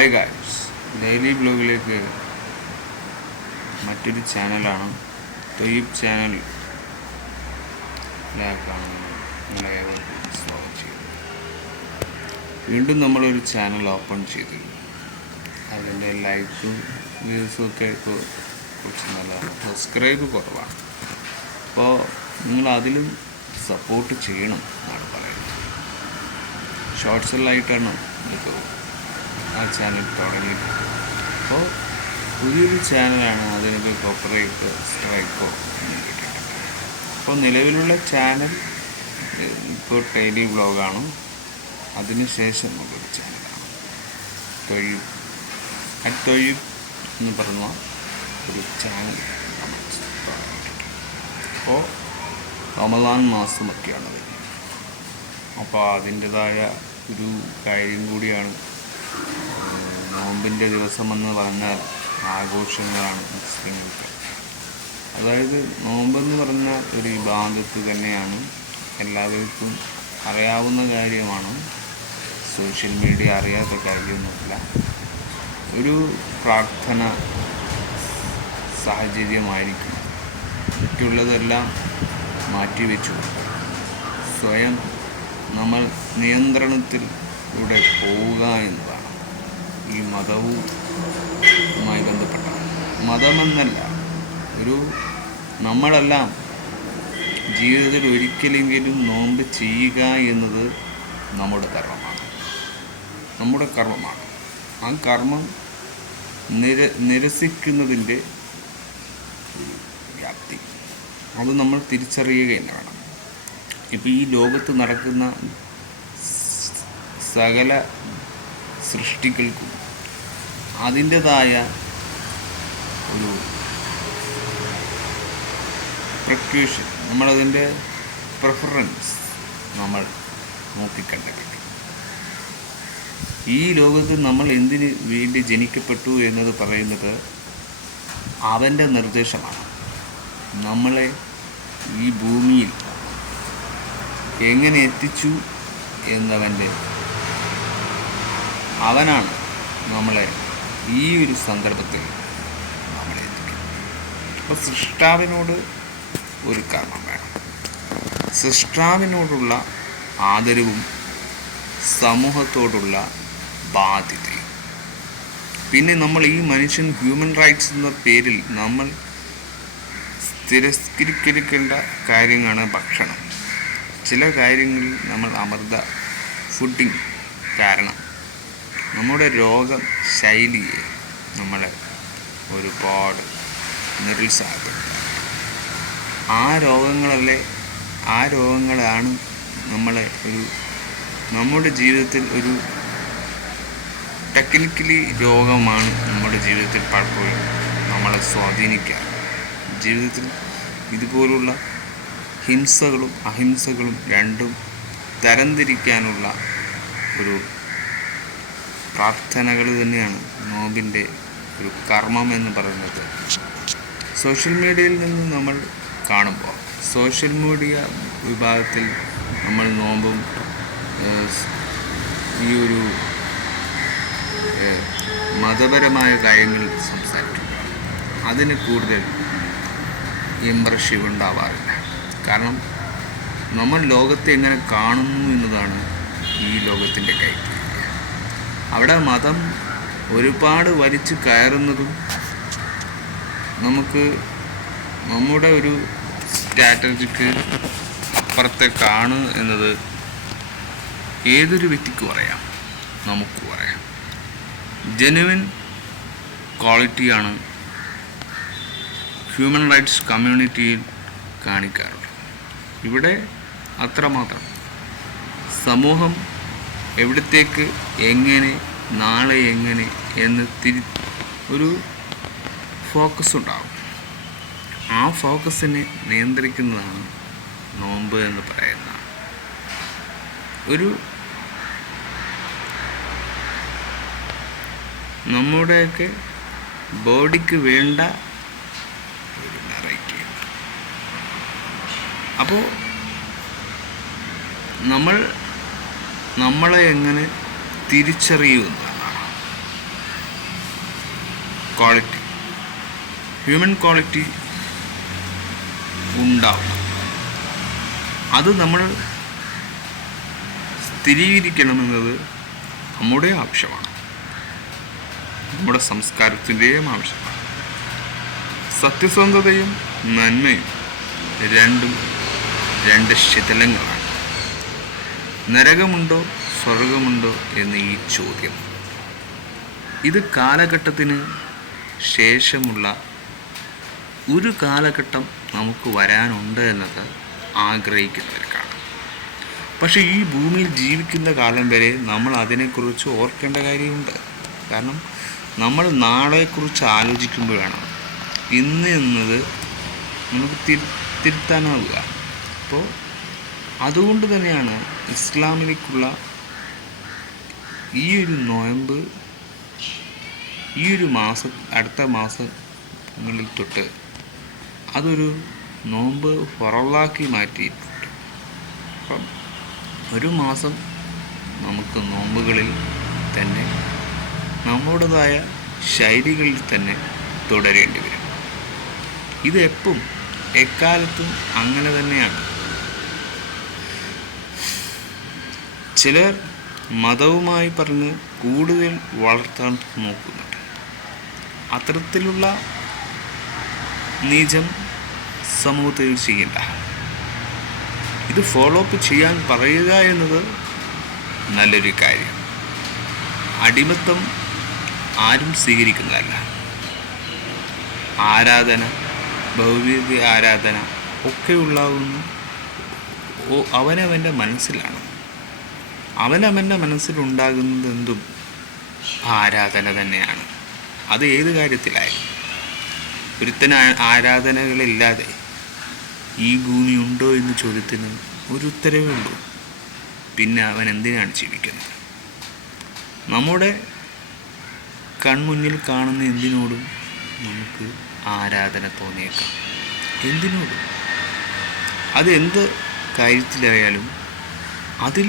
Hi guys, daily ബ്ലോഗിലേക്ക് മറ്റൊരു ചാനലാണ് തൊയ്യബ് ചാനലിലേക്കാണ് നിങ്ങളെ സ്വാഗതം ചെയ്യുന്നത്. വീണ്ടും നമ്മളൊരു ചാനൽ ഓപ്പൺ ചെയ്തു. അതിൻ്റെ ലൈക്കും വ്യൂസും ഒക്കെ ഇപ്പോൾ കുറച്ച് നല്ലതാണ്. സബ്സ്ക്രൈബ് കുറവാണ്. അപ്പോൾ നിങ്ങൾ അതിലും സപ്പോർട്ട് ചെയ്യണം എന്നാണ് പറയുന്നത്. ഷോർട്സിലായിട്ടാണ് ഇപ്പോൾ ആ ചാനൽ തുടങ്ങിയിട്ട്. അപ്പോൾ പുതിയൊരു ചാനലാണ്, അതിനൊക്കെ കോപ്പറേറ്റ് സ്ട്രൈക്കോ ഒന്നും കിട്ടിയിട്ടില്ല. അപ്പോൾ നിലവിലുള്ള ചാനൽ ഇപ്പോൾ ഡെയിലി വ്ളോഗാണ്. അതിനുശേഷം ഉള്ളൊരു ചാനലാണ് തൊയ്യബ് എന്ന് പറഞ്ഞ ഒരു ചാനൽ നമ്മൾ തുടങ്ങിയിട്ടുണ്ട്. അപ്പോൾ റമദാൻ മാസമൊക്കെയാണ് വരുന്നത്. അപ്പോൾ അതിൻ്റെതായ ഒരു കാര്യം കൂടിയാണ്. നോമ്പിൻ്റെ ദിവസമെന്ന് പറഞ്ഞാൽ ആഘോഷങ്ങളാണ് മുസ്ലിങ്ങൾക്ക്. അതായത് നോമ്പെന്ന് പറഞ്ഞാൽ ഒരു ഇബാദത്ത് തന്നെയാണ്, എല്ലാവർക്കും അറിയാവുന്ന കാര്യമാണ്. സോഷ്യൽ മീഡിയ അറിയാത്ത കാര്യമൊന്നുമില്ല. ഒരു പ്രാർത്ഥന സാഹചര്യമായിരിക്കും. മറ്റുള്ളതെല്ലാം മാറ്റിവെച്ചു സ്വയം നമ്മൾ നിയന്ത്രണത്തിലൂടെ പോവുക എന്നതാണ് ഈ മതവുമായി ബന്ധപ്പെട്ടത്. മതമെന്നല്ല, ഒരു നമ്മളെല്ലാം ജീവിതത്തിൽ ഒരിക്കലെങ്കിലും നോമ്പ് ചെയ്യുക എന്നത് നമ്മുടെ കർമ്മമാണ്. ആ കർമ്മം നിരസിക്കുന്നതിൻ്റെ വ്യാപ്തി അത് നമ്മൾ തിരിച്ചറിയുക തന്നെ വേണം. ഇപ്പോൾ ഈ ലോകത്ത് നടക്കുന്ന സകല സൃഷ്ടികൾക്കും അതിൻ്റെതായ ഒരു പ്രക്യൂഷൻ, നമ്മളതിൻ്റെ പ്രിഫറൻസ് നമ്മൾ നോക്കിക്കണ്ടെങ്കിൽ, ഈ ലോകത്ത് നമ്മൾ എന്തിന് വേണ്ടി ജനിക്കപ്പെട്ടു എന്നത് പറയുന്നത് അവൻ്റെ നിർദ്ദേശമാണ്. നമ്മളെ ഈ ഭൂമിയിൽ എങ്ങനെ എത്തിച്ചു അവനാണ് നമ്മളെ ഈ ഒരു സന്ദർഭത്തിൽ നമ്മളെ എത്തിക്കുന്നത്. അപ്പോൾ സൃഷ്ടാവിനോട് ഒരു കർമ്മം വേണം. സൃഷ്ടാവിനോടുള്ള ആദരവും സമൂഹത്തോടുള്ള ബാധ്യതയും. പിന്നെ നമ്മൾ ഈ മനുഷ്യൻ ഹ്യൂമൻ റൈറ്റ്സ് എന്ന പേരിൽ നമ്മൾ തിരസ്കരിക്കേണ്ട കാര്യങ്ങളാണ് ഭക്ഷണം. ചില കാര്യങ്ങളിൽ നമ്മൾ അമൃത ഫുഡിങ് കാരണം നമ്മുടെ രോഗശൈലിയെ നമ്മളെ ഒരുപാട് നിരുത്സാഹപ്പെടുത്തുക. ആ രോഗങ്ങളാണ് നമ്മുടെ ജീവിതത്തിൽ ഒരു ടെക്നിക്കലി രോഗമാണ് നമ്മുടെ ജീവിതത്തിൽ പലപ്പോഴും നമ്മളെ സ്വാധീനിക്കാറ്. ജീവിതത്തിൽ ഇതുപോലുള്ള ഹിംസകളും അഹിംസകളും രണ്ടും തരംതിരിക്കാനുള്ള ഒരു പ്രാർത്ഥനകൾ തന്നെയാണ് നോമ്പിൻ്റെ ഒരു കർമ്മം എന്ന് പറയുന്നത്. സോഷ്യൽ മീഡിയയിൽ നിന്ന് നമ്മൾ കാണുമ്പോൾ, സോഷ്യൽ മീഡിയ വിഭാഗത്തിൽ നമ്മൾ നോമ്പും ഈ ഒരു മതപരമായ കാര്യങ്ങൾ സംസാരിക്കുക, അതിന് കൂടുതൽ ഇംപ്രഷീവ് ഉണ്ടാവാറില്ല. കാരണം നമ്മൾ ലോകത്തെ എങ്ങനെ കാണുന്നു എന്നതാണ് ഈ ലോകത്തിൻ്റെ കൈറ്റ്. അവിടെ മതം ഒരുപാട് വലിച്ചു കയറുന്നതും നമുക്ക് നമ്മുടെ ഒരു സ്ട്രാറ്റജിക്ക് അപ്പുറത്തേക്കാണ് എന്നത് ഏതൊരു വ്യക്തിക്കും അറിയാം, നമുക്കും അറിയാം. ജെനുവിൻ ക്വാളിറ്റിയാണ് ഹ്യൂമൻ റൈറ്റ്സ് കമ്മ്യൂണിറ്റിയിൽ കാണിക്കാറുള്ളത്. ഇവിടെ അത്രമാത്രം സമൂഹം എവിടത്തേക്ക് എങ്ങനെ നാളെ എങ്ങനെ എന്ന് ഒരു ഫോക്കസ് ഉണ്ടാകും. ആ ഫോക്കസിനെ നിയന്ത്രിക്കുന്നതാണ് നോമ്പ് എന്ന് പറയുന്ന ഒരു നമ്മുടെയൊക്കെ ബോഡിക്ക് വേണ്ട ഒരു വെറൈറ്റി. അപ്പോൾ നമ്മളെ എങ്ങനെ തിരിച്ചറിയുന്നതാണ് ക്വാളിറ്റി, ഹ്യൂമൻ ക്വാളിറ്റി ഉണ്ടാവും. അത് നമ്മൾ സ്ഥിരീകരിക്കണമെന്നത് നമ്മുടെ ആവശ്യമാണ്, നമ്മുടെ സംസ്കാരത്തിൻ്റെയും ആവശ്യമാണ്. സത്യസന്ധതയും നന്മയും രണ്ടും രണ്ട് ശിഥിലങ്ങളാണ്. നരകമുണ്ടോ സ്വർഗമുണ്ടോ എന്ന ഈ ചോദ്യം, ഇത് കാലഘട്ടത്തിന് ശേഷമുള്ള ഒരു കാലഘട്ടം നമുക്ക് വരാനുണ്ട് എന്നത് ആഗ്രഹിക്കുന്നവർക്കാണ്. പക്ഷേ ഈ ഭൂമിയിൽ ജീവിക്കുന്ന കാലം വരെ നമ്മൾ അതിനെക്കുറിച്ച് ഓർക്കേണ്ട കാര്യമുണ്ട്. കാരണം നമ്മൾ നാളെക്കുറിച്ച് ആലോചിക്കുമ്പോഴാണ് ഇന്ന് എന്നത് നമുക്ക് തിരുത്താനാവുക. അപ്പോൾ അതുകൊണ്ട് തന്നെയാണ് ഇസ്ലാമിലേക്കുള്ള ഈ ഒരു നോയമ്പ് ഈ ഒരു അടുത്ത മാസങ്ങളിൽ തൊട്ട് അതൊരു നോമ്പ് ഫറളാക്കി മാറ്റിയിട്ടുണ്ട്. അപ്പം ഒരു മാസം നമുക്ക് നോമ്പുകളിൽ തന്നെ നമ്മുടേതായ ശൈലികളിൽ തന്നെ തുടരേണ്ടി വരും. ഇത് എക്കാലത്തും അങ്ങനെ തന്നെയാണ്. ചിലർ മതവുമായി പറഞ്ഞ് കൂടുതൽ വളർത്താൻ നോക്കുന്നുണ്ട്. അത്തരത്തിലുള്ള നീചം സമൂഹത്തിൽ ചെയ്യില്ല. ഇത് ഫോളോ അപ്പ് ചെയ്യാൻ പറയുക എന്നത് നല്ലൊരു കാര്യം. അടിമത്തം ആരും സ്വീകരിക്കുന്നതല്ല. ആരാധന, ഭൗതിക ആരാധന ഒക്കെ ഉണ്ടാകുന്ന അവനവൻ്റെ മനസ്സിലാണ്. അവനവൻ്റെ മനസ്സിലുണ്ടാകുന്നത് എന്തും ആരാധന തന്നെയാണ്. അത് ഏത് കാര്യത്തിലായാലും. ഒരുത്തന് ആരാധനകളില്ലാതെ ഈ ഭൂമി ഉണ്ടോ എന്ന ചോദ്യത്തിന് ഒരു ഉത്തരവേ ഉള്ളൂ. പിന്നെ അവൻ എന്തിനാണ് ജീവിക്കുന്നത്? നമ്മുടെ കൺമുന്നിൽ കാണുന്ന എന്തിനോടും നമുക്ക് ആരാധന തോന്നിയേക്കാം. എന്തിനോടും. അത് എന്ത് കാര്യത്തിലായാലും അതിൽ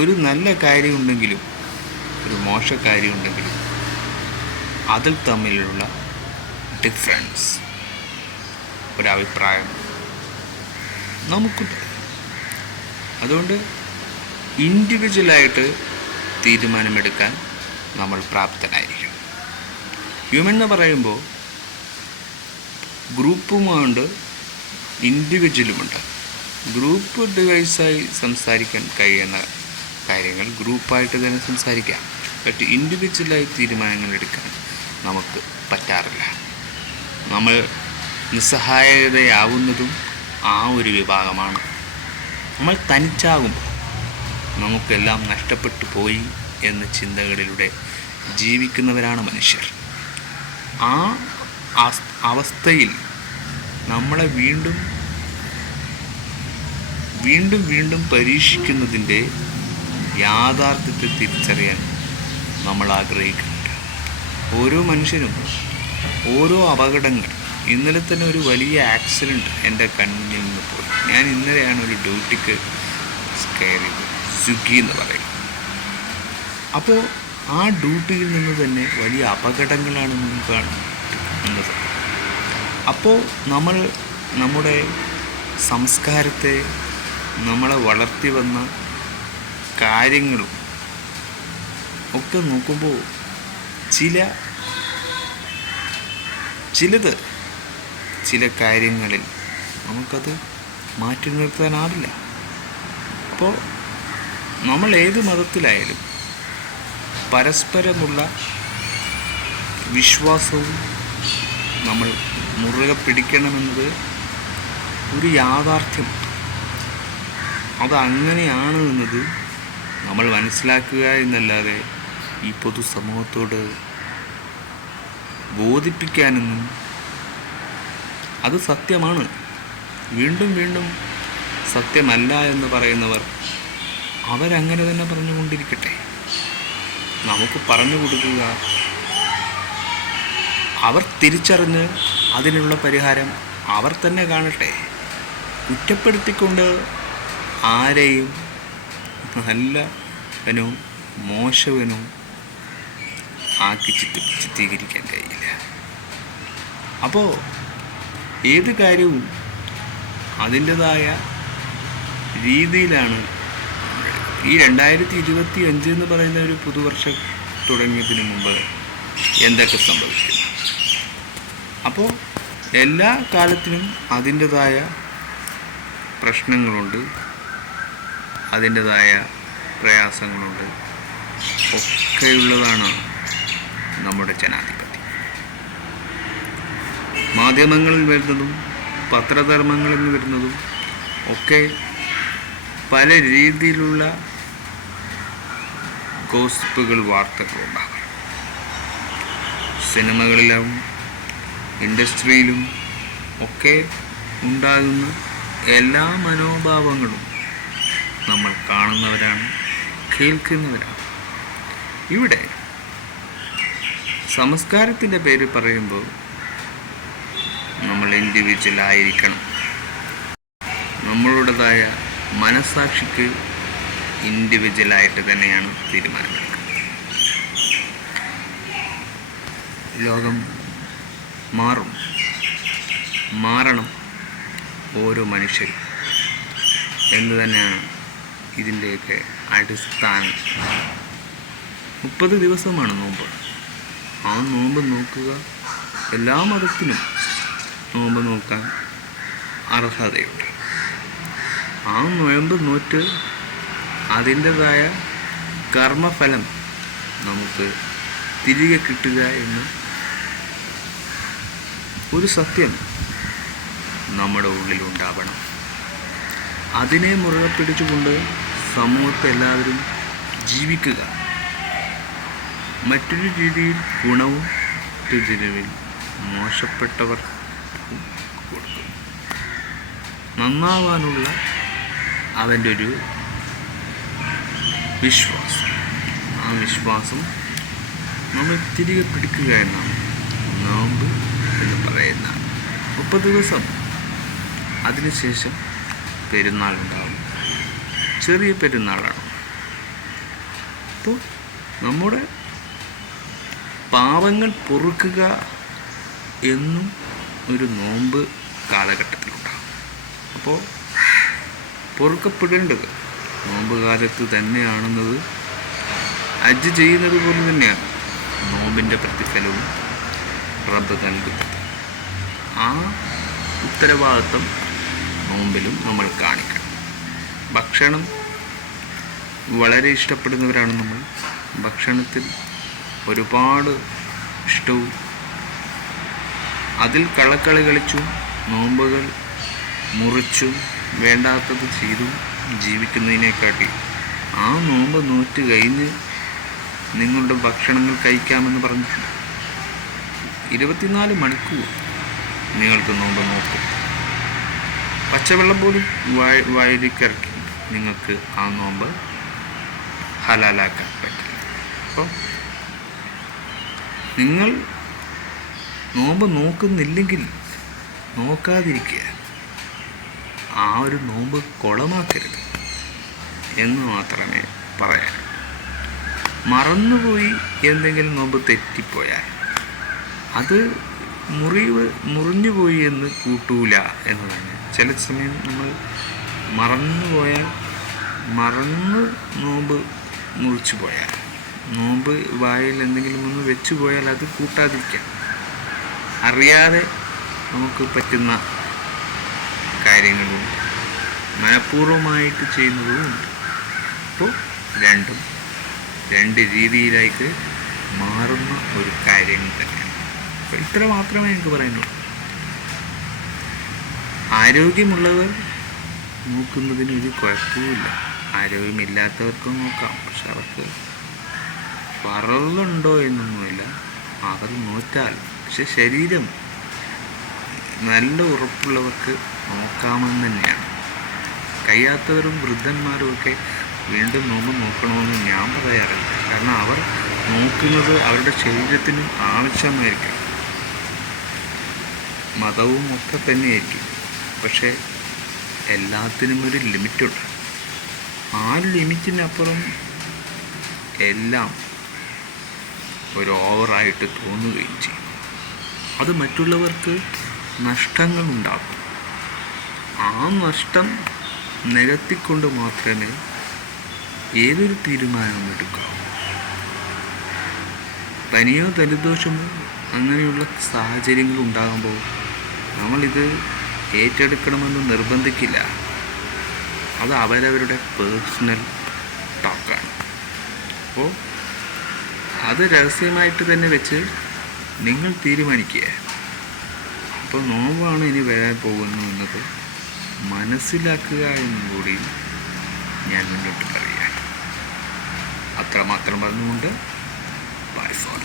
ഒരു നല്ല കാര്യമുണ്ടെങ്കിലും ഒരു മോശക്കാര്യമുണ്ടെങ്കിലും അതിൽ തമ്മിലുള്ള ഡിഫറൻസ്, ഒരഭിപ്രായം നമുക്കുണ്ട്. അതുകൊണ്ട് ഇൻഡിവിജ്വലായിട്ട് തീരുമാനമെടുക്കാൻ നമ്മൾ പ്രാപ്തനായിരിക്കണം. ഹ്യൂമൻ എന്ന് പറയുമ്പോൾ ഗ്രൂപ്പുമുണ്ട് ഇൻഡിവിജ്വലുമുണ്ട്. ഗ്രൂപ്പ് ഡിവൈസായി സംസാരിക്കാൻ കഴിയുന്ന കാര്യങ്ങൾ ഗ്രൂപ്പായിട്ട് തന്നെ സംസാരിക്കാം. പക്ഷേ ഇൻഡിവിജ്വലായി തീരുമാനങ്ങൾ എടുക്കാൻ നമുക്ക് പറ്റാറില്ല. നമ്മൾ നിസ്സഹായതയാവുന്നതും ആ ഒരു വിഭാഗമാണ്. നമ്മൾ തനിച്ചാകുമ്പോൾ നമുക്കെല്ലാം നഷ്ടപ്പെട്ടു പോയി എന്ന ചിന്തകളിലൂടെ ജീവിക്കുന്നവരാണ് മനുഷ്യർ. ആ അവസ്ഥയിൽ നമ്മളെ വീണ്ടും പരീക്ഷിക്കുന്നതിൻ്റെ യാഥാർത്ഥ്യത്തെ തിരിച്ചറിയാൻ നമ്മൾ ആഗ്രഹിക്കുന്നുണ്ട്. ഓരോ മനുഷ്യനും ഓരോ അപകടങ്ങൾ. ഇന്നലെ തന്നെ ഒരു വലിയ ആക്സിഡൻറ്റ് എൻ്റെ കണ്ണിൽ നിന്ന് പോയി. ഞാൻ ഇന്നലെയാണ് ഒരു ഡ്യൂട്ടിക്ക് കയറിയത്, സ്വിഗ്ഗി എന്ന് പറയും. അപ്പോൾ ആ ഡ്യൂട്ടിയിൽ നിന്ന് തന്നെ വലിയ അപകടങ്ങളാണ് നമുക്ക് കാണുന്നത്. അപ്പോൾ നമ്മൾ നമ്മുടെ സംസ്കാരത്തെ, നമ്മളെ വളർത്തി വന്ന കാര്യങ്ങളും ഒക്കെ നോക്കുമ്പോൾ ചില കാര്യങ്ങളിൽ നമുക്കത് മാറ്റി നിർത്താനാവില്ല. അപ്പോൾ നമ്മൾ ഏത് മതത്തിലായാലും പരസ്പരമുള്ള വിശ്വാസവും നമ്മൾ മുറുകെ പിടിക്കണമെന്നത് ഒരു യാഥാർത്ഥ്യമാണ്. അതങ്ങനെയാണ് എന്നത് നമ്മൾ മനസ്സിലാക്കുക എന്നല്ലാതെ ഈ പൊതുസമൂഹത്തോട് ബോധിപ്പിക്കാനൊന്നും, അത് സത്യമാണ്, വീണ്ടും സത്യമല്ല എന്ന് പറയുന്നവർ അവരങ്ങനെ തന്നെ പറഞ്ഞുകൊണ്ടിരിക്കട്ടെ. നമുക്ക് പറഞ്ഞു കൊടുക്കുക, അവർ തിരിച്ചറിഞ്ഞ് അതിനുള്ള പരിഹാരം അവർ തന്നെ കാണട്ടെ. കുറ്റപ്പെടുത്തിക്കൊണ്ട് ആരെയും നല്ലവനോ മോശവനോ ആക്കി ചിത്രീകരിക്കാൻ കഴിയില്ല. അപ്പോൾ ഏത് കാര്യവും അതിൻ്റെതായ രീതിയിലാണ്. ഈ 2025 എന്ന് പറയുന്ന ഒരു പുതുവർഷം തുടങ്ങിയതിന് മുമ്പ് എന്തൊക്കെ സംഭവിക്കും? അപ്പോൾ എല്ലാ കാലത്തിനും അതിൻ്റെതായ പ്രശ്നങ്ങളുണ്ട്, അതിൻ്റെതായ പ്രയാസങ്ങളുണ്ട്, ഒക്കെയുള്ളതാണ് നമ്മുടെ ജനാധിപത്യം. മാധ്യമങ്ങളിൽ വരുന്നതും പത്രധർമ്മങ്ങളിൽ വരുന്നതും ഒക്കെ പല രീതിയിലുള്ള ഗോസിപ്പുകൾ, വാർത്തകളുണ്ടാകും. സിനിമകളിലും ഇൻഡസ്ട്രിയിലും ഒക്കെ ഉണ്ടാകുന്ന എല്ലാ മനോഭാവങ്ങളും നമ്മൾ കാണുന്നവരാണ്, കേൾക്കുന്നവരാണ്. ഇവിടെ സംസ്കാരത്തിൻ്റെ പേര് പറയുമ്പോൾ നമ്മൾ ഇൻഡിവിജ്വലായിരിക്കണം. നമ്മളുടേതായ മനസ്സാക്ഷിക്ക് ഇൻഡിവിജ്വലായിട്ട് തന്നെയാണ് തീരുമാനമെടുക്കുന്നത്. ലോകം മാറണം ഓരോ മനുഷ്യരും എന്ന് തന്നെയാണ് ഇതിൻ്റെയൊക്കെ അടിസ്ഥാനം. 30 ദിവസമാണ് നോമ്പ്. ആ നോമ്പ് നോക്കുക. എല്ലാ മതത്തിനും നോമ്പ് നോക്കാൻ അർഹതയുണ്ട്. ആ നോമ്പ് നോറ്റ് അതിൻ്റെതായ കർമ്മഫലം നമുക്ക് തിരികെ കിട്ടുക എന്ന ഒരു സത്യം നമ്മുടെ ഉള്ളിലുണ്ടാവണം. അതിനെ മുറുകെ പിടിച്ചുകൊണ്ട് സമൂഹത്തെ എല്ലാവരും ജീവിക്കുക. മറ്റൊരു രീതിയിൽ ഗുണവും മറ്റൊരു രീതിയിൽ മോശപ്പെട്ടവർ കൊടുക്കും. നന്നാവാനുള്ള അവൻ്റെ ഒരു വിശ്വാസം, ആ വിശ്വാസം നമ്മൾ തിരികെ പിടിക്കുക എന്നാണ് നോമ്പ് എന്ന് പറയുന്ന 30 ദിവസം. അതിനുശേഷം പെരുന്നാളുണ്ടാകും. ചെറിയ പെരുന്നാളാണ്. അപ്പോൾ നമ്മുടെ പാവങ്ങൾ പൊറുക്കുക എന്നും ഒരു നോമ്പ് കാലഘട്ടത്തിലുണ്ടാകും. അപ്പോൾ പൊറുക്കപ്പെടേണ്ടത് നോമ്പ് കാലത്ത് തന്നെയാണെന്നത് ഹജ്ജ് ചെയ്യുന്നത് പോലെ തന്നെയാണ് നോമ്പിൻ്റെ പ്രതിഫലവും റബ്ബ് നൽകുന്നത്. ആ ഉത്തരവാദിത്വം നോമ്പിലും നമ്മൾ കാണിക്കണം. ഭക്ഷണം വളരെ ഇഷ്ടപ്പെടുന്നവരാണ് നമ്മൾ. ഭക്ഷണത്തിൽ ഒരുപാട് ഇഷ്ടവും അതിൽ കളക്കളി കളിച്ചും നോമ്പുകൾ മുറിച്ചും വേണ്ടാത്തത് ചെയ്തും ജീവിക്കുന്നതിനെക്കാട്ടി ആ നോമ്പ് നോറ്റ് കഴിഞ്ഞ് നിങ്ങളുടെ ഭക്ഷണങ്ങൾ കഴിക്കാമെന്ന് പറഞ്ഞിട്ടുണ്ട്. 24 മണിക്കൂർ നിങ്ങൾക്ക് നോമ്പ് നോക്കും. പച്ചവെള്ളം പോലും വയലിക്കിറക്കി നിങ്ങൾക്ക് ആ നോമ്പ് ഹലാലാക്കാൻ പറ്റില്ല. അപ്പോൾ നിങ്ങൾ നോമ്പ് നോക്കുന്നില്ലെങ്കിൽ നോക്കാതിരിക്കുക. ആ ഒരു നോമ്പ് കുളമാക്കരുത് എന്ന് മാത്രമേ പറയാൻ. മറന്നുപോയി എന്തെങ്കിലും നോമ്പ് തെറ്റിപ്പോയാൽ അത് മുറിഞ്ഞുപോയി എന്ന് കൂട്ടൂല എന്നതാണ്. ചില സമയം നമ്മൾ മറന്ന് നോമ്പ് മുറിച്ചു പോയാൽ, നോമ്പ് വായിൽ എന്തെങ്കിലും ഒന്ന് വെച്ചു പോയാൽ അത് കൂട്ടാതിരിക്കാം. അറിയാതെ നമുക്ക് പറ്റുന്ന കാര്യങ്ങളും മനഃപൂർവ്വമായിട്ട് ചെയ്യുന്നതും ഉണ്ട്. അപ്പോൾ രണ്ട് രീതിയിലേക്ക് മാറുന്ന ഒരു കാര്യം തന്നെയാണ്. അപ്പോൾ ഇത്ര മാത്രമേ എനിക്ക് പറയാനുള്ളൂ. ആരോഗ്യമുള്ളവർ നോക്കുന്നതിന് ഒരു കുഴപ്പമില്ല. ആരോഗ്യമില്ലാത്തവർക്കും നോക്കാം. പക്ഷെ അവർക്ക് പറവുണ്ടോ എന്നൊന്നുമില്ല. അവർ നോറ്റാൽ പക്ഷെ ശരീരം നല്ല ഉറപ്പുള്ളവർക്ക് നോക്കാമെന്ന് തന്നെയാണ്. കഴിയാത്തവരും വൃദ്ധന്മാരും ഒക്കെ വീണ്ടും നോമ്പ് നോക്കണമെന്ന് ഞാൻ പറയാറില്ല. കാരണം അവർ നോക്കുന്നത് അവരുടെ ശരീരത്തിനും ആവശ്യമായിരിക്കും. മതവും ഒക്കെ തന്നെയായിരിക്കും. പക്ഷേ എല്ലാത്തിനും ഒരു ലിമിറ്റുണ്ട്. ആ ലിമിറ്റിനപ്പുറം എല്ലാം ഒരു ഓവറായിട്ട് തോന്നുകയും ചെയ്യും. അത് മറ്റുള്ളവർക്ക് നഷ്ടങ്ങളുണ്ടാകും. ആ നഷ്ടം നികത്തിക്കൊണ്ട് മാത്രമേ ഏതൊരു തീരുമാനവും എടുക്കാവൂ. പനിയോ ജലദോഷമോ അങ്ങനെയുള്ള സാഹചര്യങ്ങൾ ഉണ്ടാകുമ്പോൾ നമ്മളിത് ഏറ്റെടുക്കണമെന്ന് നിർബന്ധിക്കില്ല. അത് അവരവരുടെ പേഴ്സണൽ ടോക്കാണ്. അപ്പോൾ അത് രഹസ്യമായിട്ട് തന്നെ വെച്ച് നിങ്ങൾ തീരുമാനിക്കുക. അപ്പോൾ നോമ്പാണ് ഇനി വരാൻ പോകുന്നു എന്നത് മനസ്സിലാക്കുക എന്നും കൂടി ഞാൻ മുന്നോട്ട് പറയുകയാണ്. അത്രമാത്രം പറഞ്ഞുകൊണ്ട് ബൈ ഫോർ.